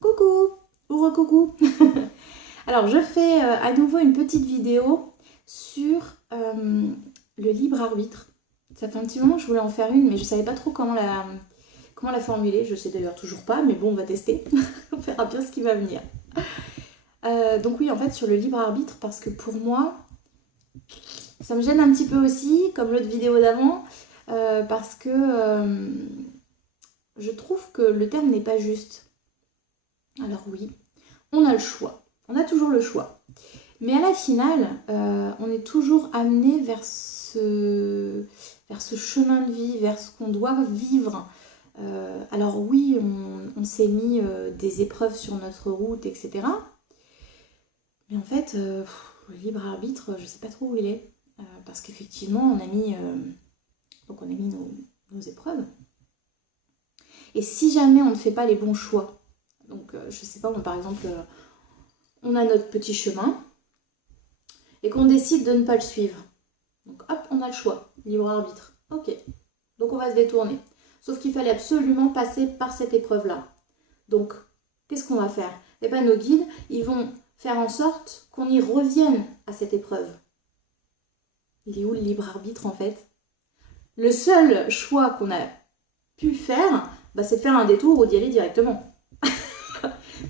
Coucou ou recoucou. Alors je fais à nouveau une petite vidéo sur le libre arbitre. Ça fait un petit moment que je voulais en faire une, mais je savais pas trop comment la formuler. Je sais d'ailleurs toujours pas, mais bon, on va tester. On verra bien ce qui va venir. Donc oui, en fait, sur le libre arbitre, parce que pour moi, ça me gêne un petit peu aussi, comme l'autre vidéo d'avant, parce que je trouve que le terme n'est pas juste. Alors oui, on a le choix, on a toujours le choix. Mais à la finale, on est toujours amené vers ce chemin de vie, vers ce qu'on doit vivre. Alors oui, on s'est mis des épreuves sur notre route, etc. Mais en fait, le libre arbitre, je ne sais pas trop où il est. Parce qu'effectivement, on a mis nos épreuves. Et si jamais on ne fait pas les bons choix, donc je sais pas, moi, par exemple, on a notre petit chemin et qu'on décide de ne pas le suivre. Donc hop, on a le choix, libre arbitre. Ok, donc on va se détourner. Sauf qu'il fallait absolument passer par cette épreuve-là. Donc, qu'est-ce qu'on va faire? Eh bien, nos guides, ils vont faire en sorte qu'on y revienne à cette épreuve. Il est où le libre arbitre en fait? Le seul choix qu'on a pu faire, c'est de faire un détour ou d'y aller directement.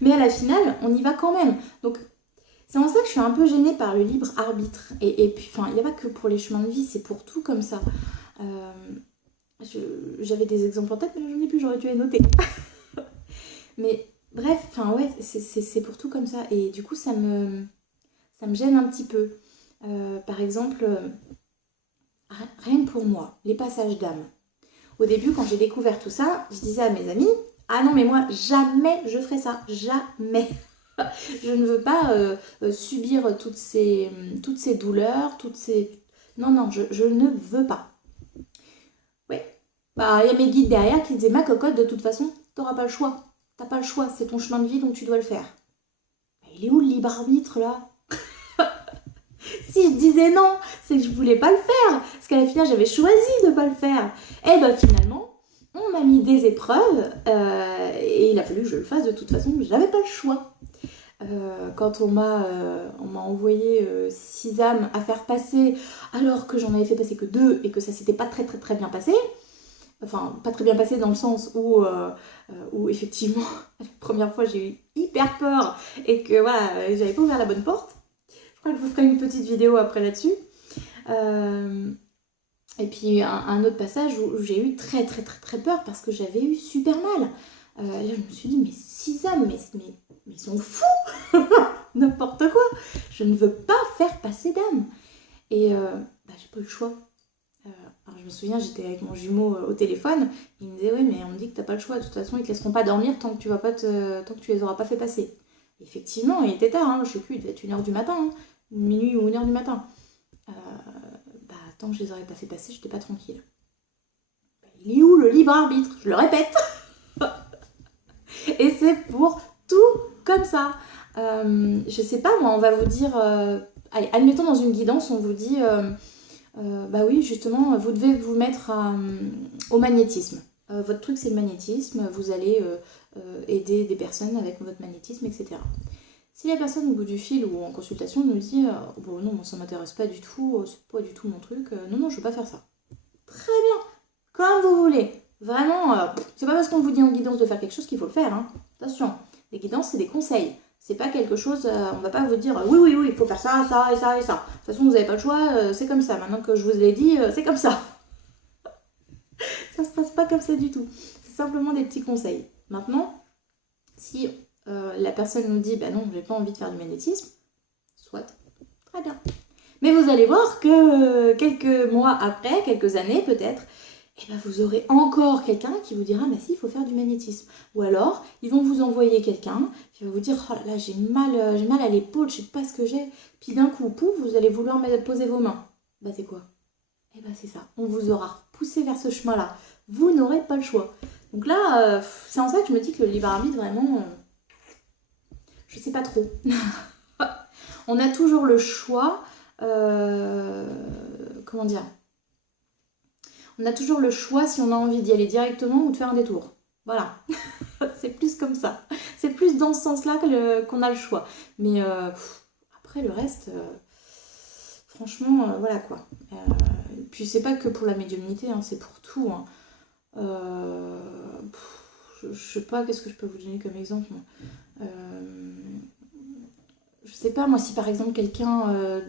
Mais à la finale, on y va quand même. Donc, c'est en ça que je suis un peu gênée par le libre arbitre. Et puis, il n'y a pas que pour les chemins de vie, c'est pour tout comme ça. J'avais des exemples en tête, mais j'en ai plus, j'aurais dû les noter. Mais bref, ouais, c'est pour tout comme ça. Et du coup, ça me gêne un petit peu. Par exemple, rien que pour moi, les passages d'âme. Au début, quand j'ai découvert tout ça, je disais à mes amis, ah non mais moi, jamais je ferai ça, jamais. Je ne veux pas subir toutes ces douleurs, Non, je ne veux pas. Oui. Il y a mes guides derrière qui disaient, ma cocotte, de toute façon, t'auras pas le choix. T'as pas le choix, c'est ton chemin de vie, donc tu dois le faire. Mais il est où le libre arbitre, là? Si je disais non, c'est que je voulais pas le faire. Parce qu'à la finale, j'avais choisi de pas le faire. Et finalement, on m'a mis des épreuves et il a fallu que je le fasse de toute façon. J'avais pas le choix. Quand on m'a envoyé 6 âmes à faire passer, alors que j'en avais fait passer que 2 et que ça s'était pas très très très bien passé. Enfin, pas très bien passé dans le sens où effectivement, la première fois, j'ai eu hyper peur et que voilà, j'avais pas ouvert la bonne porte. Je crois que je vous ferai une petite vidéo après là-dessus. Et puis un autre passage où j'ai eu très très très très peur parce que j'avais eu super mal. Là je me suis dit mais 6 âmes, mais ils sont fous. N'importe quoi. Je ne veux pas faire passer d'âme. Et j'ai pas eu le choix. Alors je me souviens, j'étais avec mon jumeau au téléphone. Il me disait ouais mais on me dit que t'as pas le choix. De toute façon ils te laisseront pas dormir tant que tu les auras pas fait passer. Effectivement, il était tard, hein, je sais plus, il devait être 1h du matin, hein, minuit ou 1h du matin. Tant que je les aurais pas fait passer, j'étais pas tranquille. Il est où le libre arbitre? Je le répète. Et c'est pour tout comme ça. Je sais pas, moi, on va vous dire... allez, admettons dans une guidance, on vous dit... oui, justement, vous devez vous mettre au magnétisme. Votre truc, c'est le magnétisme. Vous allez aider des personnes avec votre magnétisme, etc. Si la personne au bout du fil ou en consultation nous dit bon non, ça m'intéresse pas du tout, c'est pas du tout mon truc, non, je veux pas faire ça. Très bien, comme vous voulez. Vraiment, c'est pas parce qu'on vous dit en guidance de faire quelque chose qu'il faut le faire. Hein. Attention, les guidances, c'est des conseils. C'est pas quelque chose, on va pas vous dire oui, il faut faire ça, ça et ça et ça. De toute façon, vous avez pas le choix, c'est comme ça. Maintenant que je vous l'ai dit, c'est comme ça. Ça se passe pas comme ça du tout. C'est simplement des petits conseils. Maintenant, si la personne nous dit non, j'ai pas envie de faire du magnétisme, soit, très bien. Mais vous allez voir que quelques mois après, quelques années peut-être, vous aurez encore quelqu'un qui vous dira si, il faut faire du magnétisme. Ou alors, ils vont vous envoyer quelqu'un qui va vous dire oh là là, j'ai mal à l'épaule, je sais pas ce que j'ai. Puis d'un coup, pouf, vous allez vouloir poser vos mains. C'est quoi? C'est ça, on vous aura poussé vers ce chemin-là. Vous n'aurez pas le choix. Donc là, c'est en ça que je me dis que le libre arbitre, vraiment... je sais pas trop. On a toujours le choix. Comment dire? On a toujours le choix si on a envie d'y aller directement ou de faire un détour. Voilà. C'est plus comme ça. C'est plus dans ce sens-là qu'on a le choix. Mais après, le reste, franchement, voilà quoi. Puis c'est pas que pour la médiumnité, hein, c'est pour tout. Hein. Je sais pas, qu'est-ce que je peux vous donner comme exemple. Je sais pas, moi, si par exemple quelqu'un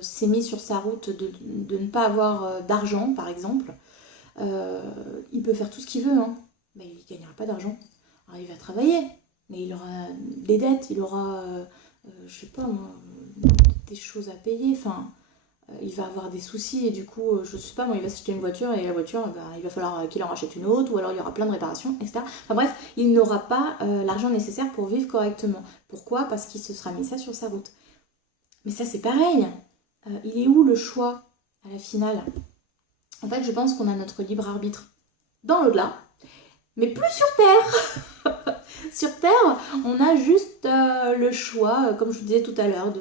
s'est mis sur sa route de ne pas avoir d'argent, par exemple, il peut faire tout ce qu'il veut, hein, mais il ne gagnera pas d'argent. Alors il va travailler, mais il aura des dettes, il aura, je sais pas moi, des choses à payer, enfin, il va avoir des soucis et du coup, je sais pas moi, il va s'acheter une voiture et la voiture, il va falloir qu'il en rachète une autre ou alors il y aura plein de réparations, etc. Enfin bref, il n'aura pas l'argent nécessaire pour vivre correctement. Pourquoi? Parce qu'il se sera mis ça sur sa route. Mais ça c'est pareil, il est où le choix à la finale? En fait, je pense qu'on a notre libre arbitre dans l'au-delà, mais plus sur Terre. Sur Terre, on a juste le choix, comme je vous disais tout à l'heure,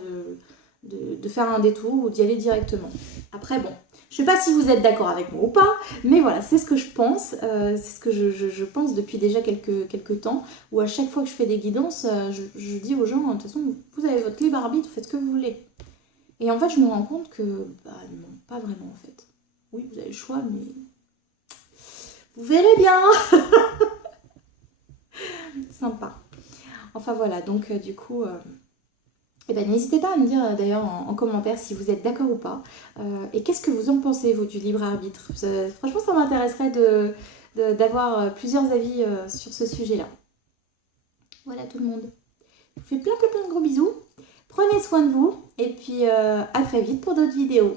de faire un détour ou d'y aller directement. Après, bon, je sais pas si vous êtes d'accord avec moi ou pas, mais voilà, c'est ce que je pense. C'est ce que je pense depuis déjà quelques temps, où à chaque fois que je fais des guidances, je dis aux gens, de toute façon, vous avez votre libre arbitre, faites ce que vous voulez. Et en fait, je me rends compte que, non, pas vraiment en fait. Oui, vous avez le choix, mais vous verrez bien. Sympa. Enfin voilà, donc du coup, n'hésitez pas à me dire d'ailleurs en commentaire si vous êtes d'accord ou pas. Et qu'est-ce que vous en pensez, vous, du libre arbitre? Franchement, ça m'intéresserait d'avoir plusieurs avis sur ce sujet-là. Voilà tout le monde. Je vous fais plein de gros bisous. Prenez soin de vous et puis à très vite pour d'autres vidéos.